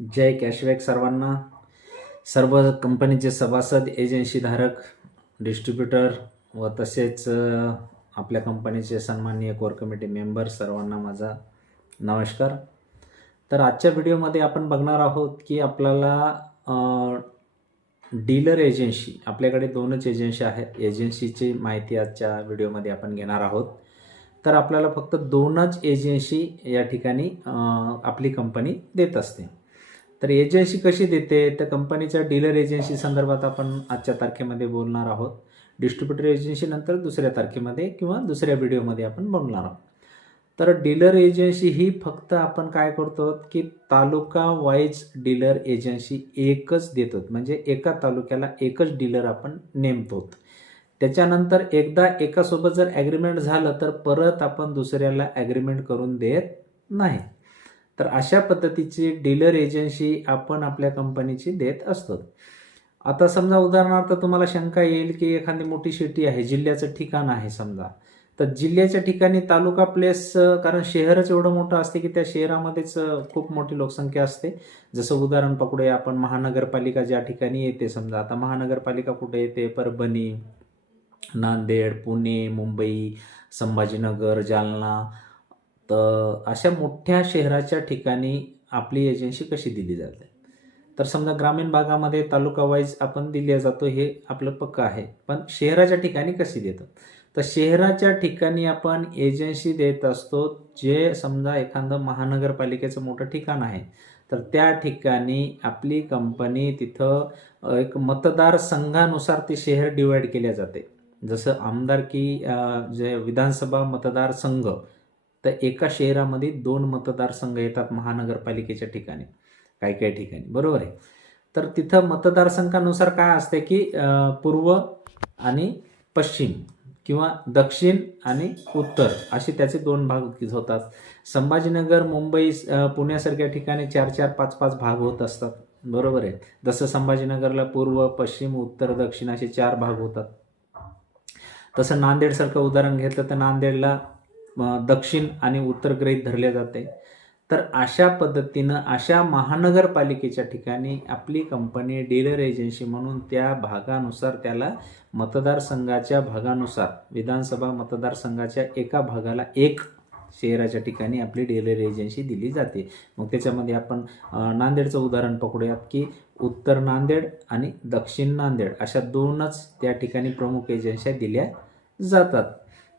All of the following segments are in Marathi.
जय कॅशबॅक सर्वांना. सर्व कंपनीचे सभासद, एजन्सी धारक, डिस्ट्रीब्युटर व तसेच आपल्या कंपनीचे सन्माननीय कोर कमिटी मेंबर सर्वांना माझा नमस्कार. तर आजच्या व्हिडिओमध्ये आपण बघणार आहोत की आपल्याला डीलर एजन्सी, आपल्याकडे दोनच एजन्सी आहेत. एजन्सीची माहिती आजच्या व्हिडिओमध्ये आपण घेणार आहोत. तर आपल्याला फक्त दोनच एजन्सी या ठिकाणी आपली कंपनी देत असते. तर एजन्सी कशी देते, तर कंपनीच्या डीलर एजन्सी संदर्भात आपण आजच्या तारखेमध्ये बोलणार आहोत. डिस्ट्रीब्युटर एजन्सी नंतर दुसऱ्या तारखेमध्ये किंवा दुसऱ्या व्हिडिओमध्ये आपण बोलणार आहोत. तर डीलर एजन्सी ही फक्त आपण काय करतो की तालुका वाईज डीलर एजन्सी एकच देतो, म्हणजे एका तालुक्याला एकच डीलर आपण नेमतो. त्याच्यानंतर एकदा एकासोबत जर ॲग्रीमेंट झालं तर परत आपण दुसऱ्याला ॲग्रीमेंट करून देत नाही. तर अशा पद्धतीची डीलर एजन्सी आपण आपल्या कंपनीची देत असतो. आता समजा उदाहरणार्थ तुम्हाला शंका येईल की एखादी मोठी सिटी आहे, जिल्ह्याचं ठिकाण आहे समजा, तर जिल्ह्याच्या ठिकाणी तालुका प्लेस, कारण शहरच एवढं मोठं असते की त्या शहरामध्येच खूप मोठी लोकसंख्या असते. जसं उदाहरण पकडूया आपण, महानगरपालिका ज्या ठिकाणी येते, समजा आता महानगरपालिका कुठे येते, परभणी, नांदेड, पुणे, मुंबई, संभाजीनगर, जालना, तर अशा मोठ्या शहराच्या ठिकाणी आपली एजन्सी कशी दिली जाते. तर समजा ग्रामीण भागामध्ये तालुका वाईज आपण दिले जातो, हे आपलं पक्क आहे. पण शहराच्या ठिकाणी कशी देतो, तर शहराच्या ठिकाणी आपण एजन्सी देत असतो. जे समजा एखादं महानगरपालिकेचं मोठं ठिकाण आहे, तर त्या ठिकाणी आपली कंपनी तिथं एक मतदारसंघानुसार ते शहर डिवाईड केले जाते. जसं आमदारकी, जे विधानसभा मतदारसंघ, तर एका शहरामध्ये 2 मतदारसंघ येतात महानगरपालिकेच्या ठिकाणी, काही ठिकाणी, बरोबर आहे. तर तिथं मतदारसंघानुसार काय असते की पूर्व आणि पश्चिम किंवा दक्षिण आणि उत्तर असे त्याचे 2 भाग होतात. संभाजीनगर, मुंबई, पुण्यासारख्या ठिकाणी 4-4, 5-5 भाग होत असतात, बरोबर आहे. जसं संभाजीनगरला पूर्व, पश्चिम, उत्तर, दक्षिण असे 4 भाग होतात. तसं नांदेडसारखं उदाहरण घेतलं तर नांदेडला दक्षिण आणि उत्तर गृहीत धरले जाते. तर अशा पद्धतीनं अशा महानगरपालिकेच्या ठिकाणी आपली कंपनी डीलर एजन्सी म्हणून त्या भागानुसार, त्याला मतदारसंघाच्या भागानुसार, विधानसभा मतदारसंघाच्या एका भागाला एक शहराच्या ठिकाणी आपली डीलर एजन्सी दिली जाते. मग त्याच्यामध्ये आपण नांदेडचं उदाहरण पकडूयात की उत्तर नांदेड आणि दक्षिण नांदेड अशा 2च त्या ठिकाणी प्रमुख एजन्स्या दिल्या जातात.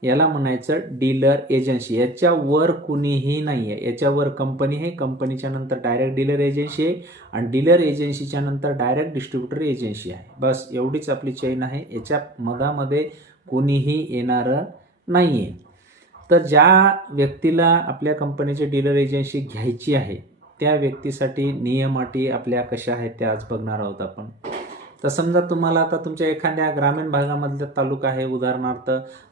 याला म्हणायचं डीलर एजन्सी. याच्यावर कुणीही नाही आहे. याच्यावर कंपनी आहे, कंपनीच्या नंतर डायरेक्ट डीलर एजन्सी आहे, आणि डीलर एजन्सीच्या नंतर डायरेक्ट डिस्ट्रीब्युटर एजन्सी आहे. बस एवढीच आपली चेन आहे. याच्या मधामध्ये कोणीही येणारं नाही आहे. तर ज्या व्यक्तीला आपल्या कंपनीची डीलर एजन्सी घ्यायची आहे त्या व्यक्तीसाठी नियम अटी आपल्या कशा आहेत त्या आज बघणार आहोत आपण. तर समजा तुम्हाला आता तुमच्या एखाद्या ग्रामीण भागामधला तालुका आहे, उदाहरणार्थ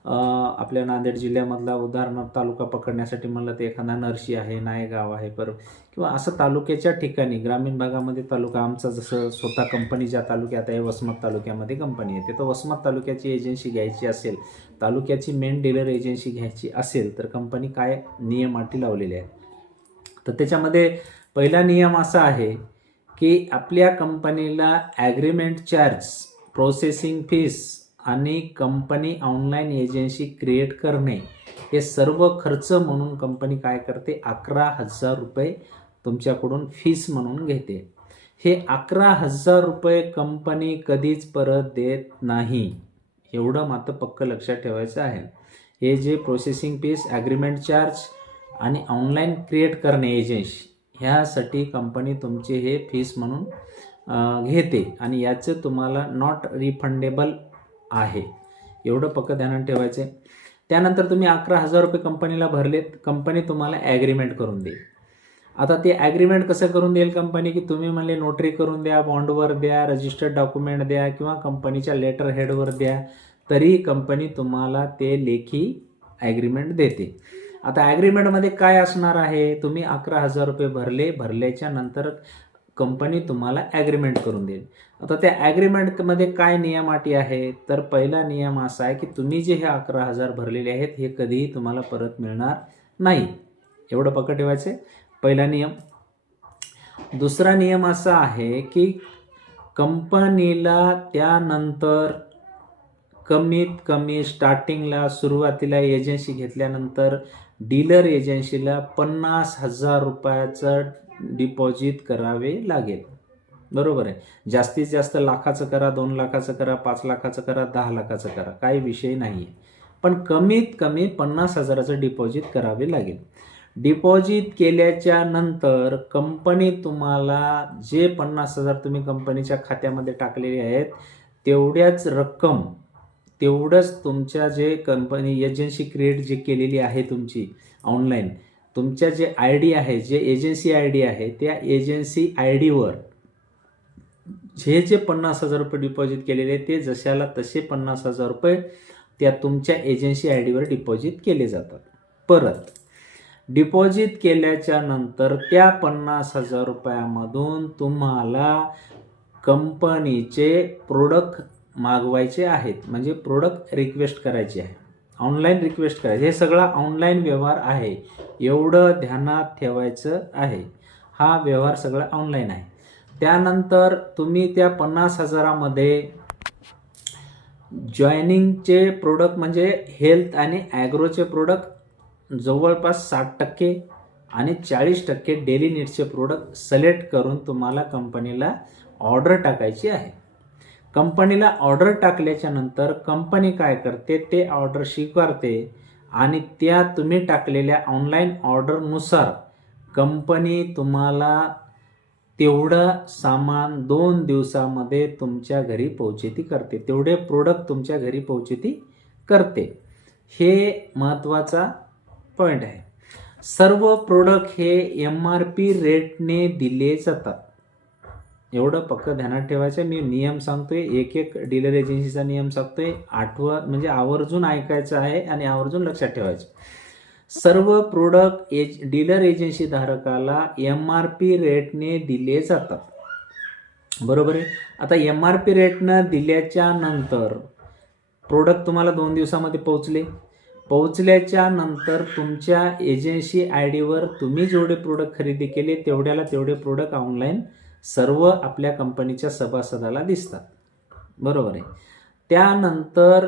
आपल्या नांदेड जिल्ह्यामधला उदाहरणार्थ तालुका पकडण्यासाठी म्हणलं तर एखादा नरशी आहे, नायगाव आहे, किंवा असं तालुक्याच्या ठिकाणी ग्रामीण भागामध्ये तालुका, आमचा जसं स्वतः कंपनी ज्या तालुक्यात आहे, वसमत तालुक्यामध्ये कंपनी येते, तर वसमत तालुक्याची एजन्सी घ्यायची असेल, तालुक्याची मेन डीलर एजन्सी घ्यायची असेल, तर कंपनी काय नियम अटी लावलेले आहेत. तर त्याच्यामध्ये पहिला नियम असा आहे की आपल्या कंपनीला ॲग्रीमेंट चार्ज, प्रोसेसिंग फीस आणि कंपनी ऑनलाईन एजन्सी क्रिएट करणे हे सर्व खर्च म्हणून कंपनी काय करते, 11,000 रुपये तुमच्याकडून फीस म्हणून घेते. हे 11,000 रुपये कंपनी कधीच परत देत नाही, एवढं मात्र पक्क लक्षात ठेवायचं आहे. हे जे प्रोसेसिंग फीस, ॲग्रीमेंट चार्ज आणि ऑनलाईन क्रिएट करणे एजन्सी, ह्यासाठी कंपनी तुमचे हे फीस म्हणून घेते, आणि याचं तुम्हाला नॉट रिफंडेबल आहे, एवढं पक्क ध्यानात ठेवायचं आहे. त्यानंतर तुम्ही 11,000 रुपये कंपनीला भरलेत, कंपनी तुम्हाला ॲग्रीमेंट करून देईल. आता ते ॲग्रीमेंट कसं करून देईल कंपनी, की तुम्ही म्हणले नोटरी करून द्या, बॉन्डवर द्या, रजिस्टर्ड डॉक्युमेंट द्या किंवा कंपनीच्या लेटर हेडवर द्या, तरी कंपनी तुम्हाला ते लेखी ॲग्रीमेंट देते. आता ॲग्रीमेंटमध्ये काय असणार आहे, तुम्ही 11,000 रुपये भरल्याच्या नंतर कंपनी तुम्हाला ॲग्रीमेंट करून देईल. आता त्या ॲग्रीमेंटमध्ये काय नियम अटी आहे, तर पहिला नियम असा आहे की तुम्ही जे हे 11,000 भरलेले आहेत हे कधीही तुम्हाला परत मिळणार नाही, एवढं पक्क ठेवायचं आहे, पहिला नियम. दुसरा नियम असा आहे की कंपनीला त्यानंतर कमीत कमी स्टार्टिंगला सुरुवातीला एजन्सी घेतल्यानंतर डीलर एजन्सीला 50,000 रुपयाचं डिपॉझिट करावे लागेल. बरोबर आहे. जास्तीत जास्त लाखाचं करा, 2 लाखाचं करा, 5 लाखाचं करा, 10 लाखाचं करा, काही विषय नाही आहे. पण कमीत कमी 50,000चं डिपॉझिट करावे लागेल. डिपॉझिट केल्याच्या नंतर कंपनी तुम्हाला जे 50,000 तुम्ही कंपनीच्या खात्यामध्ये टाकलेले आहेत तेवढ्याच रक्कम, तेवढंच तुमच्या जे कंपनी एजन्सी क्रिएट जे केलेली आहे तुमची ऑनलाईन, तुमच्या जे ID आहे, जे एजन्सी ID आहे, त्या एजन्सी IDवर जे 50,000 रुपये डिपॉझिट केलेले ते जशाला तसे 50,000 रुपये त्या तुमच्या एजन्सी IDवर डिपॉझिट केले जातात. परत डिपॉझिट केल्याच्या नंतर त्या 50,000 रुपयामधून तुम्हाला कंपनीचे प्रोडक्ट मागवायचे आहेत, म्हणजे प्रोडक्ट रिक्वेस्ट करायची आहे, ऑनलाईन रिक्वेस्ट करायची. हे सगळा ऑनलाईन व्यवहार आहे, एवढं ध्यानात ठेवायचं आहे. हा व्यवहार सगळा ऑनलाईन आहे. त्यानंतर तुम्ही त्या 50,000मध्ये जॉईनिंगचे प्रोडक्ट म्हणजे हेल्थ आणि ॲग्रोचे प्रोडक्ट जवळपास 60% आणि 40% डेली नीड्सचे प्रोडक्ट सिलेक्ट करून तुम्हाला कंपनीला ऑर्डर टाकायची आहे. कंपनीला ऑर्डर टाकल्याच्या नंतर कंपनी काय करते, ते ऑर्डर स्वीकारते आणि त्या तुम्ही टाकलेल्या ऑनलाईन ऑर्डरनुसार कंपनी तुम्हाला तेवढं सामान 2 दिवसामध्ये तुमच्या घरी पोहोचती करते, तेवढे प्रोडक्ट तुमच्या घरी पोहोचती करते. हे महत्त्वाचा पॉईंट आहे. सर्व प्रोडक्ट हे MRP रेटने दिले जातात, एवढं पक्क ध्यानात ठेवायचं. मी नियम सांगतोय, एक डीलर एजन्सीचा नियम सांगतोय, म्हणजे आवर्जून ऐकायचं आहे आणि आवर्जून लक्षात ठेवायचं. सर्व प्रोडक्ट डीलर एजन्सी धारकाला MRP रेटने दिले जातात. बरोबर आहे. आता MRP रेटनं दिल्याच्या नंतर प्रोडक्ट तुम्हाला 2 दिवसामध्ये पोहोचल्याच्या नंतर तुमच्या एजन्सी IDवर तुम्ही जेवढे प्रोडक्ट खरेदी केले तेवढ्याला तेवढे प्रोडक्ट ऑनलाईन सर्व आपल्या कंपनीच्या सभासदाला दिसतात. बरोबर आहे. त्यानंतर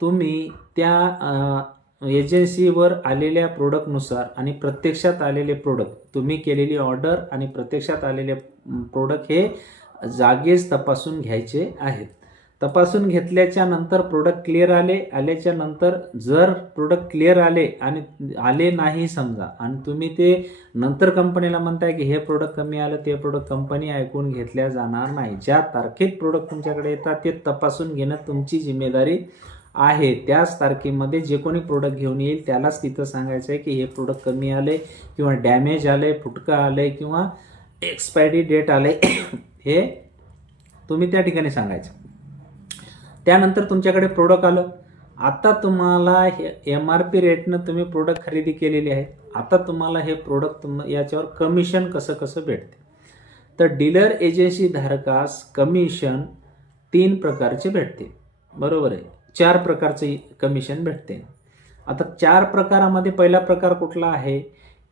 तुम्ही त्या एजन्सीवर आलेल्या प्रोडक्टनुसार आणि प्रत्यक्षात आलेले प्रोडक्ट, तुम्ही केलेली ऑर्डर आणि प्रत्यक्षात आलेले प्रोडक्ट हे जागेच तपासून घ्यायचे आहेत. तपासून घेतल्याच्या नंतर प्रोडक्ट क्लिअर आल्याच्या नंतर जर प्रोडक्ट क्लिअर आले नाही समजा आणि तुम्ही ते नंतर कंपनीला म्हणताय की हे प्रोडक्ट कमी आलं, ते प्रोडक्ट कंपनी ऐकून घेतल्या जाणार नाही. ज्या तारखेत प्रोडक्ट तुमच्याकडे येतात ते तपासून घेणं तुमची जिम्मेदारी आहे. त्याच तारखेमध्ये जे कोणी प्रोडक्ट घेऊन येईल त्यालाच तिथं सांगायचं आहे की हे प्रोडक्ट कमी आले किंवा डॅमेज आले, फुटका आले किंवा एक्सपायरी डेट आले, हे तुम्ही त्या ठिकाणी सांगायचं. त्यानंतर तुमच्याकडे प्रोडक्ट आलं. आता तुम्हाला हे MRP रेटनं तुम्ही प्रोडक्ट खरेदी केलेली आहे. आता तुम्हाला हे प्रोडक्ट याच्यावर कमिशन कसं भेटते. तर डीलर एजन्सी धारकास कमिशन 3 प्रकारचे भेटते. बरोबर आहे. 4 प्रकारचे कमिशन भेटते. आता 4 प्रकारामध्ये पहिला प्रकार कुठला आहे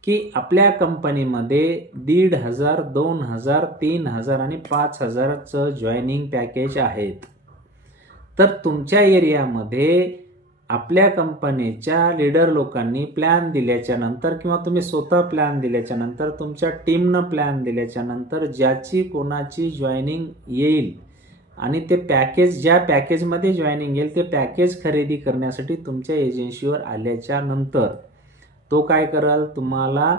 की आपल्या कंपनीमध्ये 1,500, 2,000, 3,000 आणि 5,000चं जॉईनिंग पॅकेज आहेत. तर तुमच्या एरियामध्ये आपल्या कंपनीच्या लीडर लोकांनी प्लॅन दिल्याच्या नंतर किंवा तुम्ही स्वतः प्लॅन दिल्याच्या नंतर, तुमच्या टीमनं प्लॅन दिल्याच्या नंतर ज्याची कोणाची जॉईनिंग येईल आणि ते पॅकेज, ज्या पॅकेजमध्ये जॉईनिंग येईल ते पॅकेज खरेदी करण्यासाठी तुमच्या एजन्सीवर आल्याच्या नंतर तो काय कराल, तुम्हाला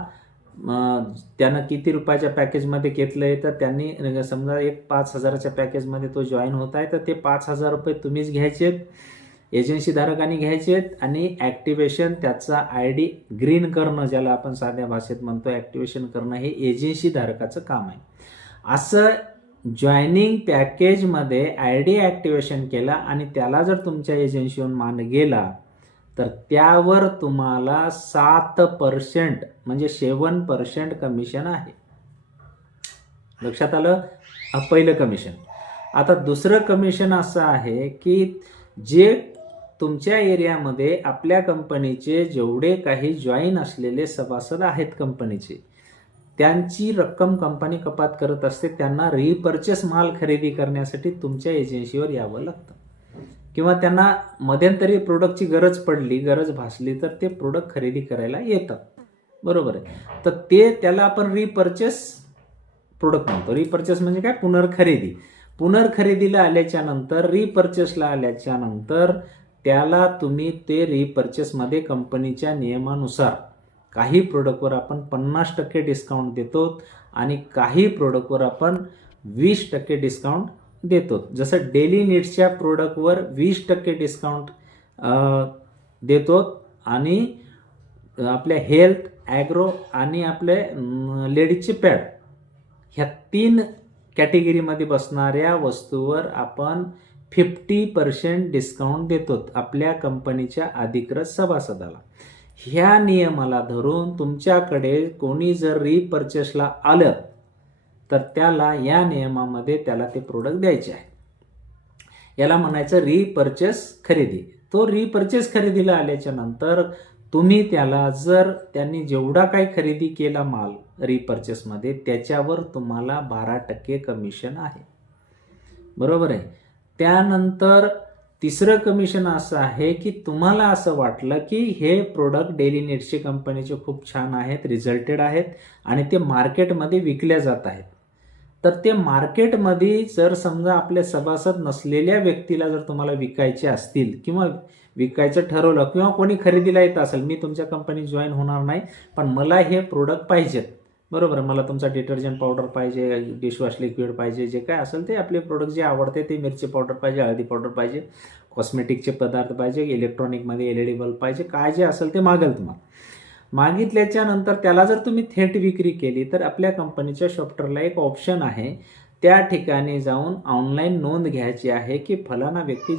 त्यानं किती रुपयाच्या पॅकेजमध्ये घेतलं आहे तर त्यांनी समजा एक 5,000च्या पॅकेजमध्ये तो जॉईन होत आहे तर ते 5,000 रुपये तुम्हीच घ्यायचेत, एजन्सी धारकांनी घ्यायचेत आणि ॲक्टिवेशन त्याचा ID ग्रीन करणं, ज्याला आपण साध्या भाषेत म्हणतो ॲक्टिवेशन करणं, हे एजन्सी धारकाचं काम आहे. असं जॉईनिंग पॅकेजमध्ये ID ॲक्टिवेशन केला आणि त्याला जर तुमच्या एजन्सीहून मान गेला तर त्यावर तुम्हाला 7% म्हणजे 7% कमिशन आहे. लक्षात आलं. पहिलं कमिशन. आता दुसरं कमिशन असं आहे की जे तुमच्या एरियामध्ये आपल्या कंपनीचे जेवढे काही जॉईन असलेले सभासद आहेत कंपनीचे, त्यांची रक्कम कंपनी कपात करत असते. त्यांना रिपर्चेस माल खरेदी करण्यासाठी तुमच्या एजन्सीवर यावं लागतं, किंवा त्यांना मध्यंतरी प्रोडक्टची गरज भासली तर ते प्रोडक्ट खरेदी करायला येतात. बरोबर आहे. तर त्याला आपण रिपर्चेस प्रोडक्ट म्हणतो. रिपर्चेस म्हणजे काय? पुनर्खरेदीला आल्याच्या नंतर, रिपर्चेसला आल्याच्या नंतर त्याला तुम्ही ते रिपर्चेसमध्ये कंपनीच्या नियमानुसार काही प्रोडक्टवर आपण 50% डिस्काउंट देतो आणि काही प्रोडक्टवर आपण 20% डिस्काउंट देतो. जसं डेली नीड्सच्या प्रोडक्टवर 20% डिस्काउंट देतो आणि आपल्या हेल्थ, ॲग्रो आणि आपले लेडीजचे पॅड ह्या 3 कॅटेगरीमध्ये बसणाऱ्या वस्तूवर आपण 50% डिस्काउंट देतो आपल्या कंपनीच्या अधिकृत सभासदाला. ह्या नियमाला धरून तुमच्याकडे कोणी जर रिपर्चेसला आलं तर त्याला या नियमामध्ये त्याला ते प्रोडक्ट द्यायचे आहे. याला म्हणायचं रिपर्चेस खरेदी. तो रिपर्चेस खरेदीला आल्याच्या नंतर तुम्ही त्याला, जर त्यांनी जेवढा काही खरेदी केला माल रिपर्चेसमध्ये, त्याच्यावर तुम्हाला 12% कमिशन आहे. बरोबर आहे. त्यानंतर तिसरं कमिशन असं आहे की तुम्हाला असं वाटलं की हे प्रोडक्ट डेली नीड्सचे कंपनीचे खूप छान आहेत, रिझल्टेड आहेत आणि ते मार्केटमध्ये विकल्या जात आहेत. तर ते मार्केटमध्ये जर समजा आपले सभासद नसलेल्या व्यक्तीला जर तुम्हाला विकायचे असतील किंवा विकायचं ठरवलं किंवा कोणी खरेदीला येत असेल, मी तुमच्या कंपनीत जॉईन होणार नाही पण मला हे प्रोडक्ट पाहिजेत, बरोबर, मला तुमचा डिटर्जंट पावडर पाहिजे, डिशवॉश लिक्विड पाहिजे, जे काय असेल ते आपले प्रोडक्ट जे आवडते ते, मिरची पावडर पाहिजे, हळदी पावडर पाहिजे, कॉस्मेटिकचे पदार्थ पाहिजे, इलेक्ट्रॉनिकमध्ये LED बल्ब पाहिजे, काय जे असेल ते मागेल तुम्हाला. मागितल्याच्या नंतर त्याला जर तुम्ही थेट विक्री केली तर आपल्या कंपनीच्या शॉप्टरला एक ऑप्शन आहे, त्या ठिकाणी जाऊन ऑनलाईन नोंद घ्यायची आहे की फलाना व्यक्ती